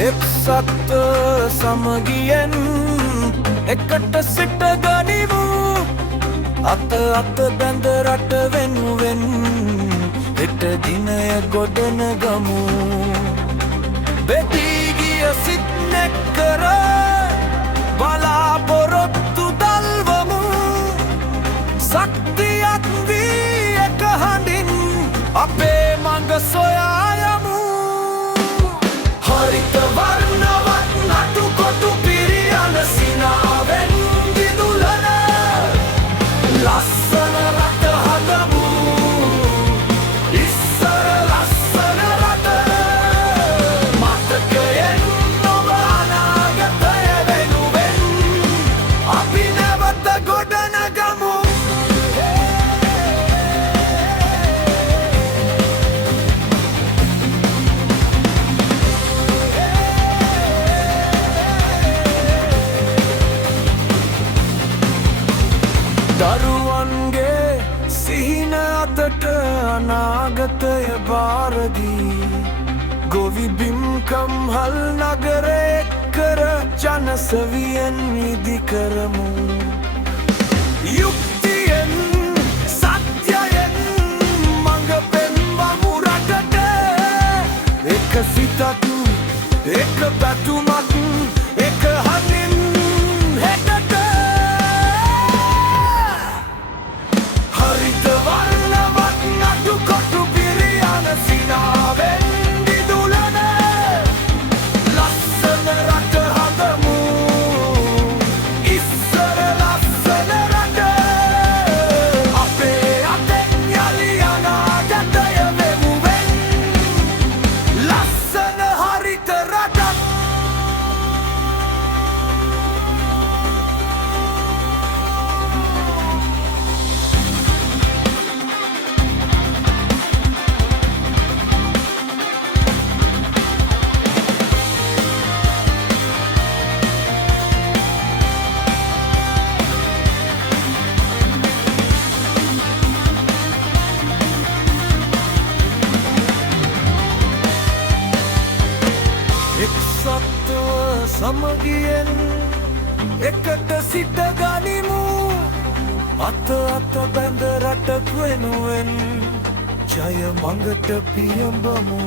එක්සත් සමගියෙන් එකට සිට ගනිමු අත බැඳ රට වෙනුවෙන් හෙට දිනය ගොඩන ගමු බෙදී ගිය සිත් නැක්කර බලාපොරොත්තු දල්වමු ශක්තියක් වී එක හඬින් අපේ මඟ සොයා යමු හරිත වර්ණවත් නටු කොටු පිරියන සිනාවෙන් දිදුලන ලස්සන රට හදමු ඉස්සර ලස්සන රට මතකයෙන් නොව අනාගතය වෙනුවෙන් අපි නැවත ගොඩනගමු දරුවන්ගේ සිහින අතට අනාගතය භාරදී ගොවි බිම්කම් හල් නගරේ කර ජනසවියෙන් විදි කරමු යුක්තියෙන් සත්‍යයෙන් මඟ පෙන්වමු රටට එක සිතක් එක පැතුමක් එක හඳින් හෙටට හරිත වර්ණවත් නටු කොටු පිරියන සිනාවෙන් දිදුලන ලස්සන රට හදමු ඉස්සර ලස්සන රට අපේ අතෙන් යලි අනාගතය වෙනුවෙන් ලස්සන හරිත රටක් එක්සත්ව සමගියෙන් එකට සිට ගනිමු අත බැඳ රටක් වෙනුවෙන් ජය මඟට පියඹමු